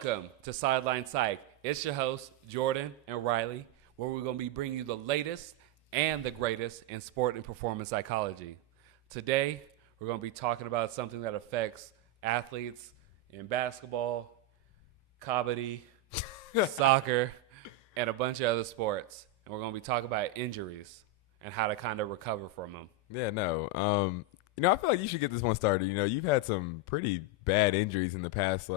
Welcome to Sideline Psych. It's your hosts, Jordan and Riley, where we're going to be bringing you the latest and the greatest in sport and performance psychology. Today, we're going to be talking about something that affects athletes in basketball, kabaddi, soccer, and a bunch of other sports. And we're going to be talking about injuries and how to kind of recover from them. Yeah, no. I feel like you should get this one started. You've had some pretty bad injuries in the past,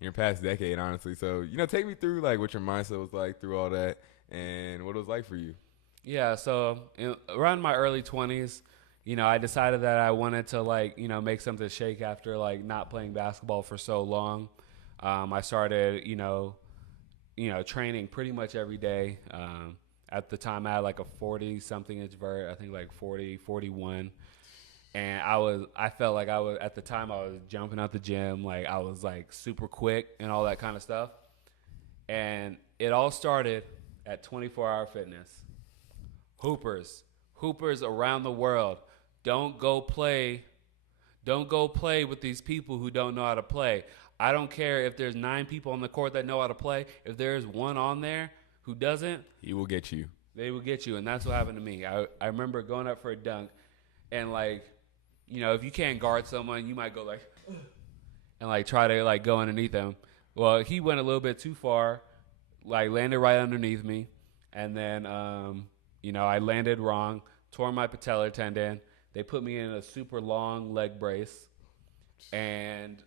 in your past decade, honestly. So, take me through, what your mindset was like through all that and what it was like for you. Yeah, so around my early 20s, I decided that I wanted to, make something shake after, not playing basketball for so long. I started, training pretty much every day. At the time, I had, a 40-something inch vert, I think, 40, 41. And I felt like at the time I was jumping out the gym, I was super quick and all that kind of stuff. And it all started at 24 Hour Fitness. Hoopers around the world, don't go play with these people who don't know how to play. I don't care if there's 9 people on the court that know how to play. If there's one on there who doesn't, he will get you. They will get you, and that's what happened to me. I remember going up for a dunk, and if you can't guard someone, you might go and try to go underneath them. Well, he went a little bit too far, landed right underneath me, and then I landed wrong, tore my patellar tendon. They put me in a super long leg brace, and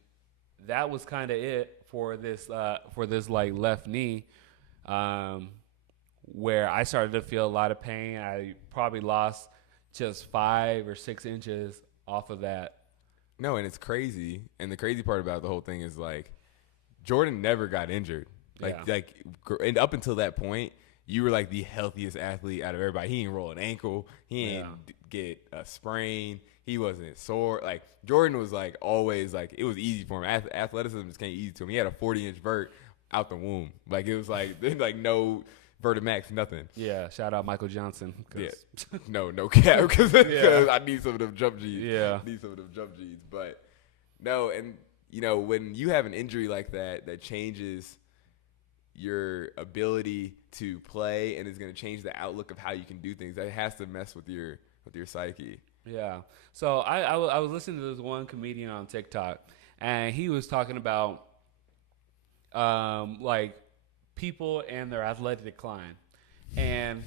that was kind of it for this left knee, where I started to feel a lot of pain. I probably lost just 5 or 6 inches off of that. No, and it's crazy. And the crazy part about the whole thing is Jordan never got injured. And up until that point, you were the healthiest athlete out of everybody. He didn't roll an ankle. He didn't get a sprain. He wasn't sore. Jordan was always it was easy for him. Athleticism just came easy to him. He had a 40-inch vert out the womb. It was no Vertimax, nothing. Yeah, shout out Michael Johnson. Yeah, no cap, because I need some of them jump G's. Yeah, I need some of them jump G's. But no, and when you have an injury like that changes your ability to play and is going to change the outlook of how you can do things. That has to mess with your psyche. Yeah. So I was listening to this one comedian on TikTok, and he was talking about people and their athletic decline. And,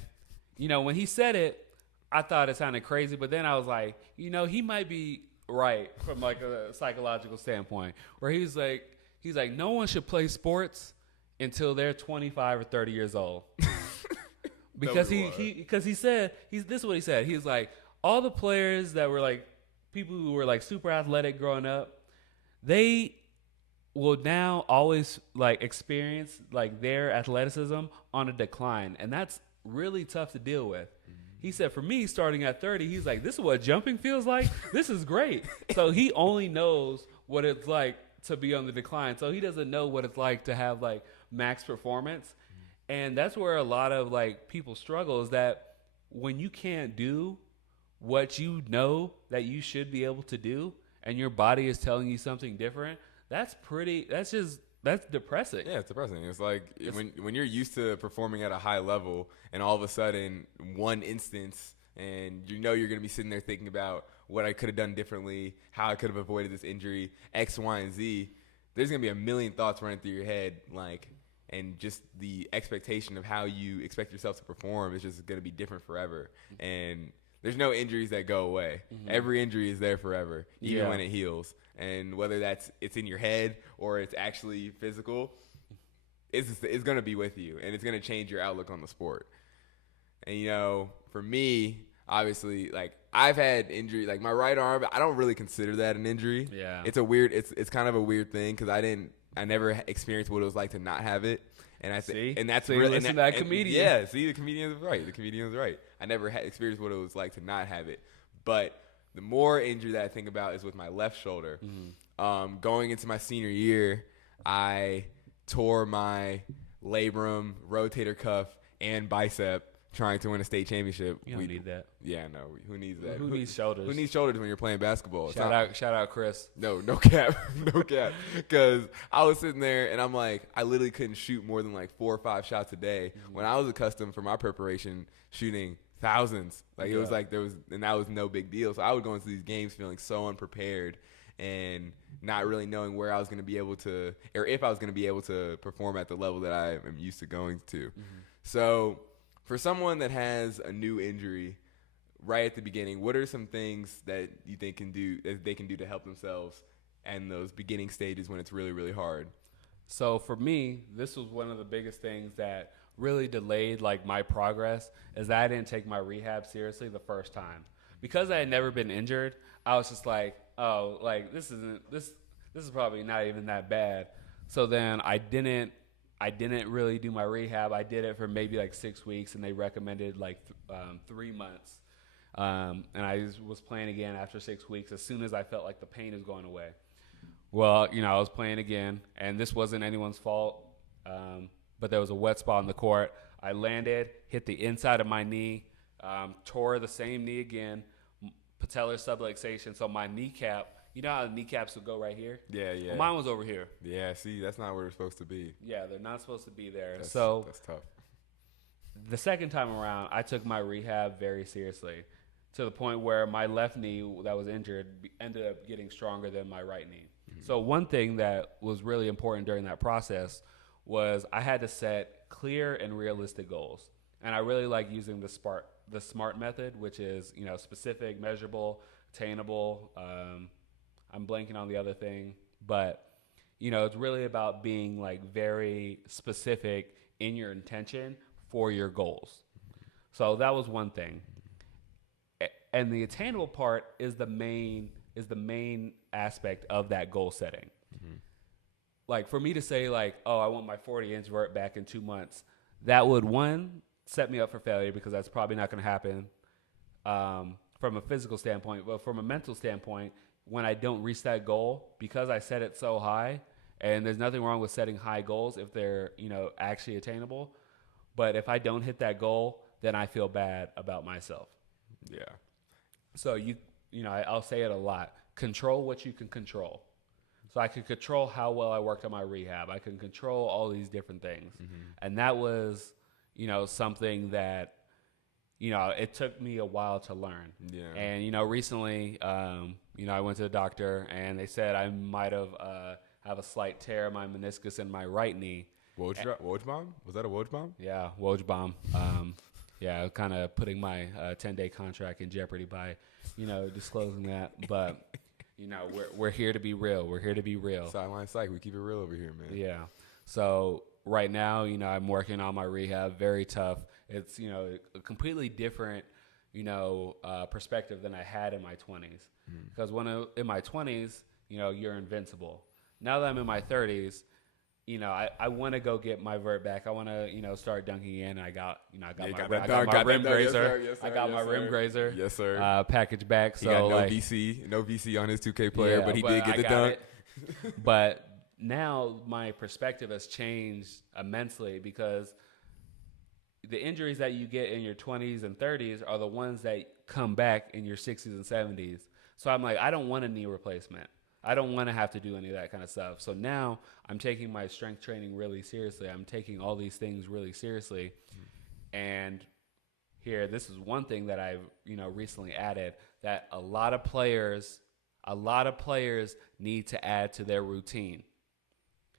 when he said it, I thought it sounded crazy, but then I was like, he might be right from a psychological standpoint, where he's like, no one should play sports until they're 25 or 30 years old. Because he said, this is what he said. He was like, all the players that were people who were super athletic growing up, they will now always experience their athleticism on a decline, and that's really tough to deal with. He said, for me, starting at 30, he's like, this is what jumping feels like. This is great. So he only knows what it's like to be on the decline. So he doesn't know what it's like to have max performance. And that's where a lot of people struggle, is that when you can't do what you know that you should be able to do, and your body is telling you something different, that's depressing. Yeah, it's depressing. It's when you're used to performing at a high level, and all of a sudden, one instance, and you're going to be sitting there thinking about what I could have done differently, how I could have avoided this injury, X, Y, and Z. There's going to be a million thoughts running through your head, and just the expectation of how you expect yourself to perform is just going to be different forever. And there's no injuries that go away. Mm-hmm. Every injury is there forever, even when it heals. And whether it's in your head or it's actually physical, it's going to be with you, and it's going to change your outlook on the sport. And, for me, obviously, I've had injury, my right arm, I don't really consider that an injury. Yeah. It's kind of a weird thing, because I never experienced what it was like to not have it. And that's so really, listen to that comedian. Yeah, see, the comedian is right. The comedian is right. I never experienced what it was like to not have it. But the more injury that I think about is with my left shoulder. Mm-hmm. Going into my senior year, I tore my labrum, rotator cuff, and bicep trying to win a state championship. You don't need that. Yeah, no. Who needs that? Who needs shoulders? Who needs shoulders when you're playing basketball? Shout out, Chris. No cap, no cap. Because I was sitting there and I'm like, I literally couldn't shoot more than like 4 or 5 shots a day when I was accustomed for my preparation shooting thousands. Like it was like and that was no big deal. So I would go into these games feeling so unprepared and not really knowing where I was going to be able to, or if I was going to be able to perform at the level that I am used to going to. Mm-hmm. So for someone that has a new injury right at the beginning, what are some things that you think they can do to help themselves in those beginning stages when it's really, really hard? So for me, this was one of the biggest things that really delayed like my progress is that I didn't take my rehab seriously the first time. Because I had never been injured, I was just like, oh, like this is probably not even that bad. So then I didn't really do my rehab. I did it for maybe like 6 weeks, and they recommended like 3 months. And I was playing again after 6 weeks as soon as I felt like the pain is going away. Well, I was playing again, and this wasn't anyone's fault, but there was a wet spot on the court. I landed, hit the inside of my knee, tore the same knee again, patellar subluxation. So my kneecap, you know how the kneecaps would go right here? Yeah, yeah. Well, mine was over here. Yeah, see, that's not where it's supposed to be. Yeah, they're not supposed to be there. That's tough. The second time around, I took my rehab very seriously to the point where my left knee that was injured ended up getting stronger than my right knee. Mm-hmm. So one thing that was really important during that process was I had to set clear and realistic goals. And I really like using the SMART method, which is, specific, measurable, attainable. I'm blanking on the other thing, but it's really about being like very specific in your intention for your goals. So that was one thing. And the attainable part is the main aspect of that goal setting. Mm-hmm. Like for me to say like, oh, I want my 40-inch vert back in 2 months, that would set me up for failure because that's probably not going to happen from a physical standpoint. But from a mental standpoint, when I don't reach that goal, because I set it so high, and there's nothing wrong with setting high goals if they're, actually attainable. But if I don't hit that goal, then I feel bad about myself. Yeah. So I'll say it a lot. Control what you can control. So I could control how well I worked on my rehab. I can control all these different things. Mm-hmm. And that was, something that, it took me a while to learn. Yeah. And, recently, I went to the doctor and they said I might have a slight tear in my meniscus in my right knee. Woj bomb? Was that a Woj bomb? Yeah, Woj bomb. Yeah, kind of putting my 10-day contract in jeopardy by, disclosing that. But, we're here to be real. We're here to be real. Sideline psych. We keep it real over here, man. Yeah. So right now, I'm working on my rehab. Very tough. It's, a completely different, perspective than I had in my 20s. Because in my 20s, you're invincible. Now that I'm in my 30s, I want to go get my vert back. I want to, start dunking in. I got my rim grazer. I got my rim grazer. Yes, sir. Package back. He got no VC on his 2K player, but he did get the dunk. But now my perspective has changed immensely because the injuries that you get in your 20s and 30s are the ones that come back in your 60s and 70s. So I'm like, I don't want a knee replacement. I don't want to have to do any of that kind of stuff. So now I'm taking my strength training really seriously. I'm taking all these things really seriously. And here, this is one thing that I've, recently added that a lot of players need to add to their routine.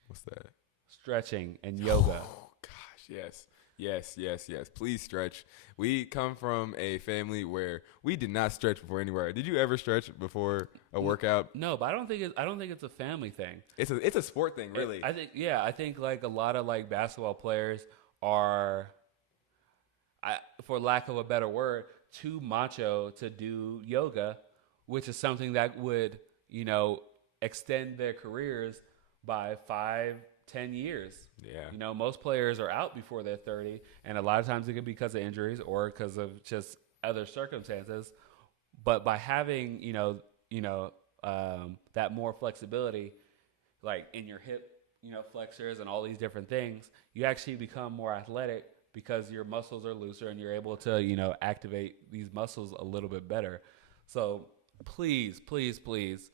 What's that? Stretching and yoga. Oh, gosh, yes. Yes. Please stretch. We come from a family where we did not stretch before anywhere. Did you ever stretch before a workout? No, but I don't think it's a family thing. It's a sport thing, really. I think like a lot of like basketball players are, for lack of a better word, too macho to do yoga, which is something that would, extend their careers by 5-10 years. Yeah. Most players are out before they're 30, and a lot of times it could be because of injuries or because of just other circumstances. But by having, that more flexibility, like in your hip, flexors and all these different things, you actually become more athletic because your muscles are looser and you're able to, you know, activate these muscles a little bit better. So please, please, please,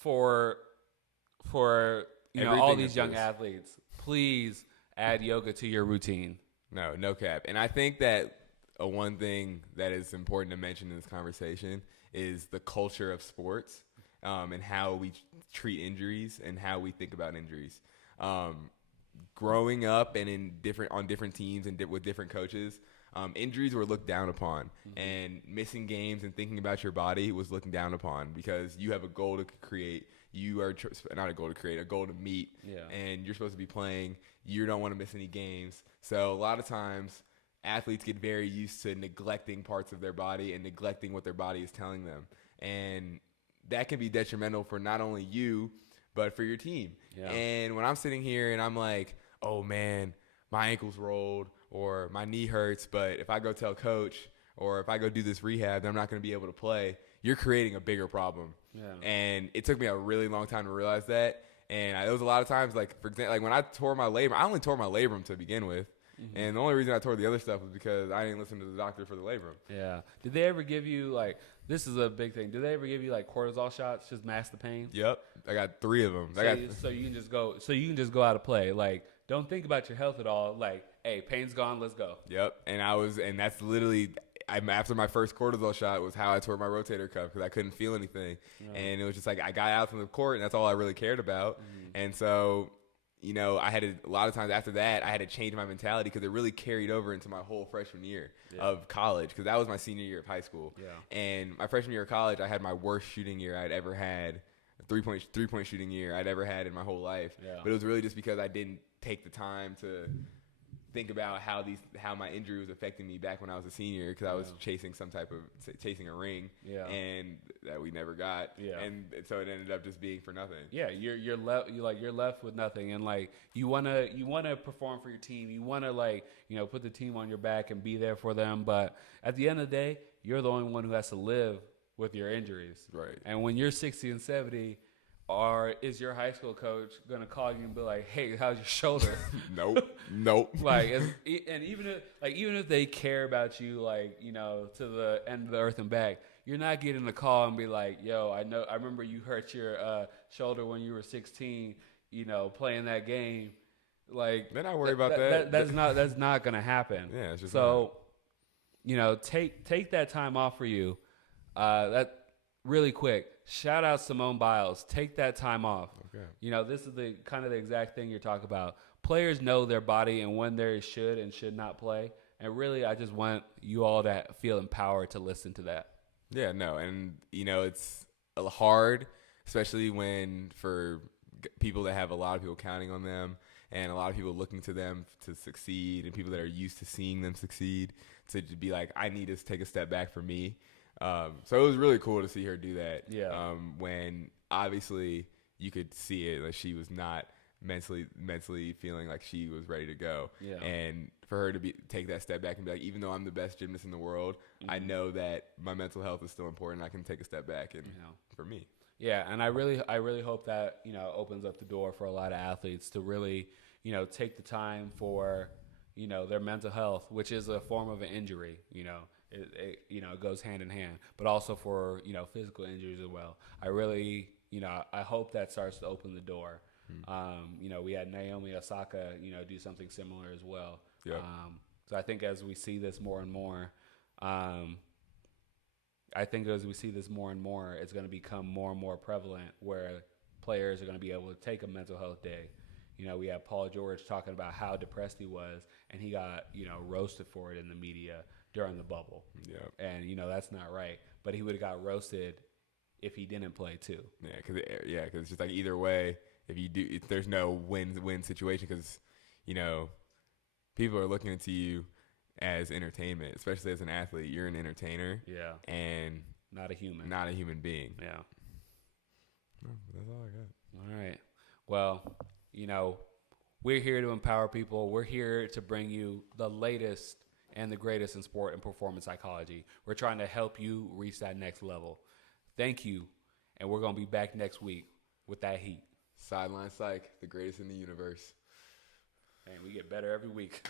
for you know, all these young athletes, please add yoga to your routine. No cap. And I think that one thing that is important to mention in this conversation is the culture of sports, and how we treat injuries and how we think about injuries. Growing up and on different teams and with different coaches, injuries were looked down upon, and missing games and thinking about your body was looked down upon because you have a goal to create. You are not a goal to create, a goal to meet, and you're supposed to be playing. You don't want to miss any games. So a lot of times athletes get very used to neglecting parts of their body and neglecting what their body is telling them. And that can be detrimental for not only you, but for your team. Yeah. And when I'm sitting here and I'm like, oh man, my ankle's rolled or my knee hurts, but if I go tell coach or if I go do this rehab, then I'm not going to be able to play, you're creating a bigger problem. Yeah. And it took me a really long time to realize that. And there was a lot of times, like, for example, like when I tore my labrum, I only tore my labrum to begin with. Mm-hmm. And the only reason I tore the other stuff was because I didn't listen to the doctor for the labrum. Yeah. Did they ever give you, like, this is a big thing. Did they ever give you, like, cortisol shots, just mask the pain? Yep. I got 3 of them. So you can just go out to play. Like, don't think about your health at all. Like, hey, pain's gone, let's go. Yep. And that's literally, after my first cortisol shot was how I tore my rotator cuff because I couldn't feel anything. Yeah. And it was just like I got out from the court, and that's all I really cared about. Mm-hmm. And so, you know, a lot of times after that, I had to change my mentality because it really carried over into my whole freshman year of college because that was my senior year of high school. Yeah. And my freshman year of college, I had my worst shooting year I'd ever had, three-point shooting year I'd ever had in my whole life. Yeah. But it was really just because I didn't take the time to think about how my injury was affecting me back when I was a senior because I was chasing a ring, and that we never got, and so it ended up just being for nothing. Yeah, you're left with nothing, and like you wanna perform for your team, you wanna put the team on your back and be there for them, but at the end of the day, you're the only one who has to live with your injuries, right? And when you're 60 and 70. Or is your high school coach gonna call you and be like, "Hey, how's your shoulder?" Nope. Like, and even if they care about you, like, you know, to the end of the earth and back, you're not getting a call and be like, "Yo, I remember you hurt your shoulder when you were 16, you know, playing that game." Like, they're not worried about that. That's not gonna happen. Yeah, it's just so, you know, take that time off for you. That really quick. Shout out Simone Biles. Take that time off. Okay. You know, this is the kind of the exact thing you're talking about. Players know their body and when they should and should not play. And really, I just want you all to feel empowered to listen to that. Yeah, no. And, you know, it's hard, especially for people that have a lot of people counting on them and a lot of people looking to them to succeed and people that are used to seeing them succeed to be like, I need to take a step back for me. So it was really cool to see her do that. Yeah. When obviously you could see it, like she was not mentally feeling like she was ready to go. Yeah. And for her to take that step back and be like, even though I'm the best gymnast in the world, I know that my mental health is still important. I can take a step back and for me. Yeah, and I really hope that, you know, opens up the door for a lot of athletes to really, you know, take the time for, you know, their mental health, which is a form of an injury, you know. It goes hand in hand, but also for, you know, physical injuries as well. I really, you know, I hope that starts to open the door. You know, we had Naomi Osaka, you know, do something similar as well. Yeah. So I think as we see this more and more, it's going to become more and more prevalent where players are going to be able to take a mental health day. You know, we have Paul George talking about how depressed he was, and he got, you know, roasted for it in the media during the bubble. Yeah. And, you know, that's not right. But he would have got roasted if he didn't play too. Yeah, because it's just like either way, if there's no win situation because, you know, people are looking to you as entertainment, especially as an athlete. You're an entertainer. Yeah. And not a human being. Yeah. That's all I got. All right. Well, you know, we're here to empower people. We're here to bring you the latest and the greatest in sport and performance psychology. We're trying to help you reach that next level. Thank you, and we're going to be back next week with that heat. Sideline Psych, the greatest in the universe. And we get better every week.